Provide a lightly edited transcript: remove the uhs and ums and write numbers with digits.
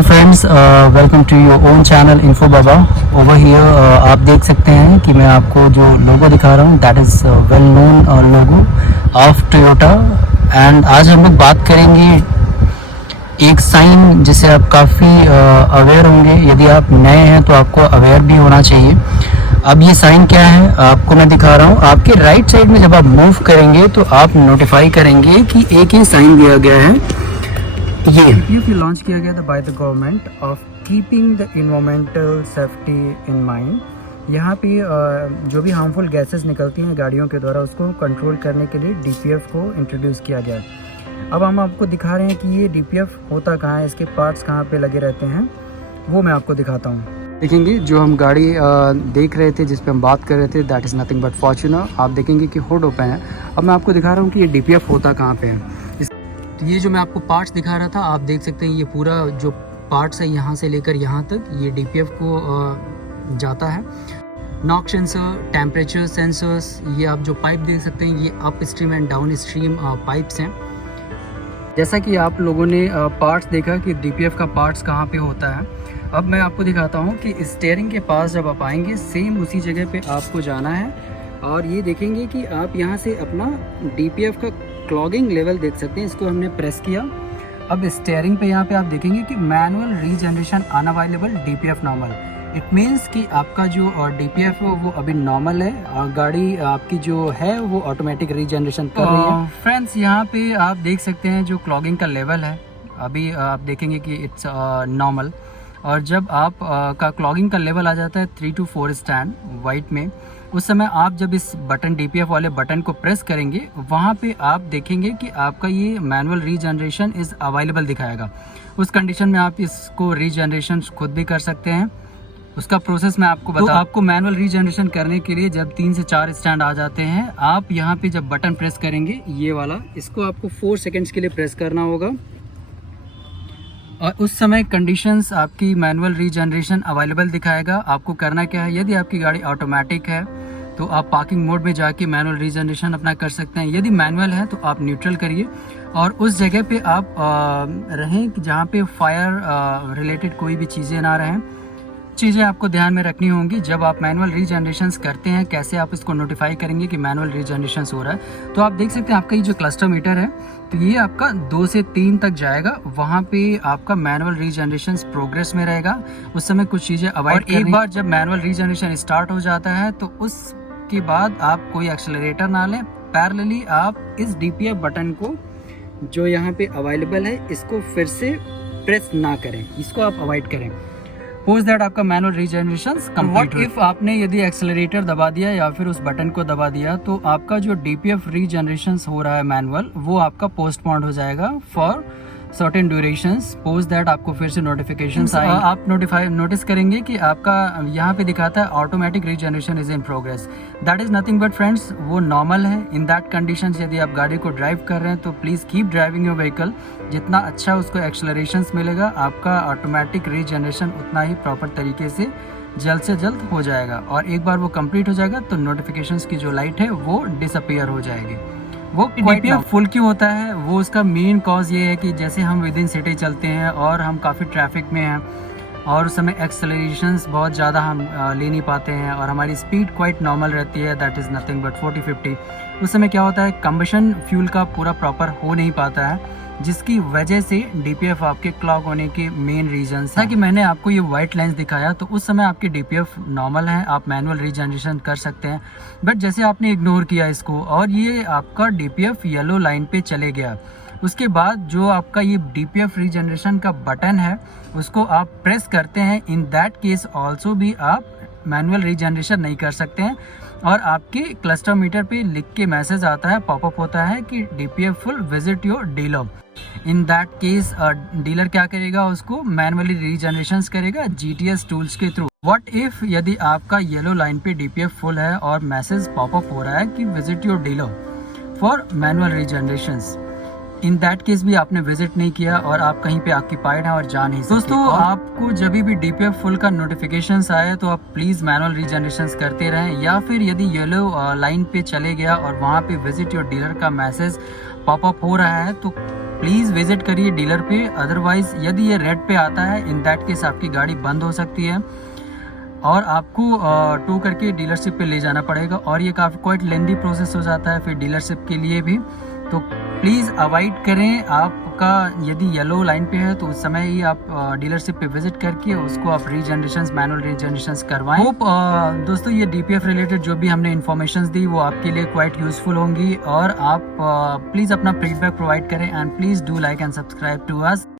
Hello friends, welcome to your own channel Info Baba. Over here आप देख सकते हैं कि मैं आपको जो लोगो दिखा रहा हूँ that is well known logo of Toyota. And आज हम लोग बात करेंगे एक साइन जिसे आप काफ़ी अवेयर होंगे। यदि आप नए हैं तो आपको अवेयर भी होना चाहिए। अब ये साइन क्या है आपको मैं दिखा रहा हूँ। आपके राइट साइड में जब आप मूव करेंगे तो आप नोटिफाई करेंगे कि एक ही साइन दिया गया है। ये लॉन्च किया गया था by the government of keeping the environmental safety in mind. यहाँ पे जो भी हार्मफुल गैसेस निकलती हैं गाड़ियों के द्वारा उसको कंट्रोल करने के लिए डीपीएफ को इंट्रोड्यूस किया गया है। अब हम आपको दिखा रहे हैं कि ये डीपीएफ होता कहाँ है, इसके पार्ट्स कहाँ पे लगे रहते हैं, वो मैं आपको दिखाता हूँ। देखेंगे जो हम गाड़ी देख रहे थे जिस पे हम बात कर रहे थे that is nothing but Fortuner. आप देखेंगे कि हुड ओपन है। अब मैं आपको दिखा रहा हूँ कि ये डीपीएफ होता कहाँ पे है। तो ये जो मैं आपको पार्ट्स दिखा रहा था आप देख सकते हैं ये पूरा जो पार्ट्स है यहाँ से लेकर यहाँ तक ये डीपीएफ को जाता है। नॉक सेंसर, टेम्परेचर सेंसर्स, ये आप जो पाइप देख सकते हैं ये up stream and down stream pipes हैं। जैसा कि आप लोगों ने पार्ट्स देखा कि डीपीएफ का पार्ट्स कहाँ पे होता है। अब मैं आपको दिखाता हूँ कि स्टीयरिंग के पास जब आप आएंगे सेम उसी जगह पे आपको जाना है और ये देखेंगे कि आप यहाँ से अपना डीपीएफ का क्लॉगिंग लेवल देख सकते हैं। इसको हमने प्रेस किया। अब स्टीयरिंग पे यहाँ पे आप देखेंगे कि manual regeneration unavailable DPF normal. It means कि आपका जो डीपीएफ है वो अभी नॉर्मल है और गाड़ी आपकी जो है वो ऑटोमेटिक रीजनरेशन कर रही है। फ्रेंड्स यहाँ पे आप देख सकते हैं जो क्लॉगिंग का लेवल है अभी आप देखेंगे कि इट्स नॉर्मल। और जब आप का क्लॉगिंग का लेवल आ जाता है 3 to 4 स्टैंड वाइट में, उस समय आप जब इस बटन डीपीएफ वाले बटन को प्रेस करेंगे वहाँ पे आप देखेंगे कि आपका ये मैनुअल रीजनरेशन इज़ अवेलेबल दिखाएगा। उस कंडीशन में आप इसको रीजनरेशन खुद भी कर सकते हैं। उसका प्रोसेस मैं आपको बता आपको मैनुअल रीजनरेशन करने के लिए जब 3 से 4 स्टैंड आ जाते हैं आप यहाँ पे जब बटन प्रेस करेंगे ये वाला, इसको आपको 4 सेकेंड्स के लिए प्रेस करना होगा और उस समय कंडीशंस आपकी मैनुअल रीजनरेशन अवेलेबल दिखाएगा। आपको करना क्या है, यदि आपकी गाड़ी ऑटोमेटिक है तो आप पार्किंग मोड में जाके मैनुअल रीजनरेशन अपना कर सकते हैं। यदि मैनुअल है तो आप न्यूट्रल करिए और उस जगह पे आप रहें जहाँ पे फायर रिलेटेड कोई भी चीज़ें ना रहें। चीज़ें आपको ध्यान में रखनी होंगी जब आप मैनुअल रीजनरेशन करते हैं, कैसे आप इसको नोटिफाई करेंगे कि मैनुअल रीजनरेशन हो रहा है। तो आप देख सकते हैं आपका ये जो क्लस्टर मीटर है तो ये आपका 2 से 3 तक जाएगा। वहाँ पे आपका मैनुअल रीजनरेशन प्रोग्रेस में रहेगा। उस समय कुछ चीज़ें अवॉइड करनी। एक बार जब मैनुअल रीजनरेशन स्टार्ट हो जाता है तो उसके बाद आप कोई एक्सेलरेटर ना लें, पैरेलली आप इस डीपीएफ बटन को जो यहाँ पे अवेलेबल है इसको फिर से प्रेस ना करें, इसको आप अवॉइड करें। पोस्ट दैट आपका मैनुअल रीजनरेशन कंप्लीट। इफ आपने यदि एक्सेलरेटर दबा दिया या फिर उस बटन को दबा दिया तो आपका जो डीपीएफ रीजनरेशन हो रहा है मैनुअल वो आपका पोस्टपोन्ड हो जाएगा for certain durations. Post that आपको फिर से नोटिफिकेशंस आए, आप नोटिस करेंगे कि आपका यहाँ पे दिखाता है automatic regeneration is in progress. That is nothing but friends वो नॉर्मल है। इन दैट कंडीशंस यदि आप गाड़ी को ड्राइव कर रहे हैं तो please keep driving your vehicle. जितना अच्छा उसको एक्सेलरेशंस मिलेगा आपका ऑटोमेटिक रीजनरेशन उतना ही प्रॉपर तरीके से जल्द हो जाएगा और एक बार वो कंप्लीट हो जाएगा तो नोटिफिकेशंस की जो लाइट है वो डिसअपियर हो जाएगी। वो डीपीएफ फुल क्यों होता है, वो उसका मेन कॉज ये है कि जैसे हम विद इन सिटी चलते हैं और हम काफ़ी ट्रैफिक में हैं और उस समय एक्सेलरेशंस बहुत ज़्यादा हम ले नहीं पाते हैं और हमारी स्पीड क्वाइट नॉर्मल रहती है दैट इज़ नथिंग बट 40-50। उस समय क्या होता है कंबशन फ्यूल का पूरा प्रॉपर हो नहीं पाता है जिसकी वजह से डीपीएफ आपके क्लॉग होने के मेन रीजंस है। कि मैंने आपको ये वाइट लाइंस दिखाया तो उस समय आपकी डीपीएफ नॉर्मल है, आप मैनुअल रीजनरेशन कर सकते हैं। बट जैसे आपने इग्नोर किया इसको और ये आपका डीपीएफ येलो लाइन पे चले गया, उसके बाद जो आपका ये डीपीएफ रीजनरेशन का बटन है उसको आप प्रेस करते हैं, इन दैट केस ऑल्सो भी आप मैनुअल रीजनरेशन नहीं कर सकते हैं और आपके क्लस्टर मीटर पे लिख के मैसेज आता है, पॉपअप होता है कि DPF full visit your dealer. In that case dealer क्या करेगा, उसको मैनुअली रीजनरेशन करेगा जीटीएस टूल्स के थ्रू। व्हाट इफ यदि आपका येलो लाइन पे डीपीएफ फुल है और मैसेज पॉपअप हो रहा है कि visit your dealer for manual regeneration, in that case भी आपने विजिट नहीं किया और आप कहीं पे ऑक्यूपाइड हैं और जा नहीं सकते। दोस्तों आपको जब भी डीपीएफ फुल का नोटिफिकेशंस आए तो आप प्लीज़ मैनुअल रीजनरेशन करते रहें, या फिर यदि येलो लाइन पे चले गया और वहाँ पे विजिट योर डीलर का मैसेज पॉपअप हो रहा है तो प्लीज़ विजिट करिए डीलर पे। अदरवाइज़ यदि ये रेड पे आता है, इन दैट केस आपकी गाड़ी बंद हो सकती है और आपको टो करके डीलरशिप पे ले जाना पड़ेगा और ये काफ़ी क्वाइट लेंदी प्रोसेस हो जाता है फिर डीलरशिप के लिए भी। तो प्लीज़ अवॉइड करें। आपका यदि येलो लाइन पे है तो उस समय ही आप डीलरशिप पे विजिट करके उसको आप रीजनरेशन, मैनुअल रीजनरेशन करवाएं। होप दोस्तों ये DPF रिलेटेड जो भी हमने इन्फॉर्मेशन दी वो आपके लिए क्वाइट यूजफुल होंगी और आप प्लीज़ अपना फीडबैक प्रोवाइड करें and please do like and subscribe to us.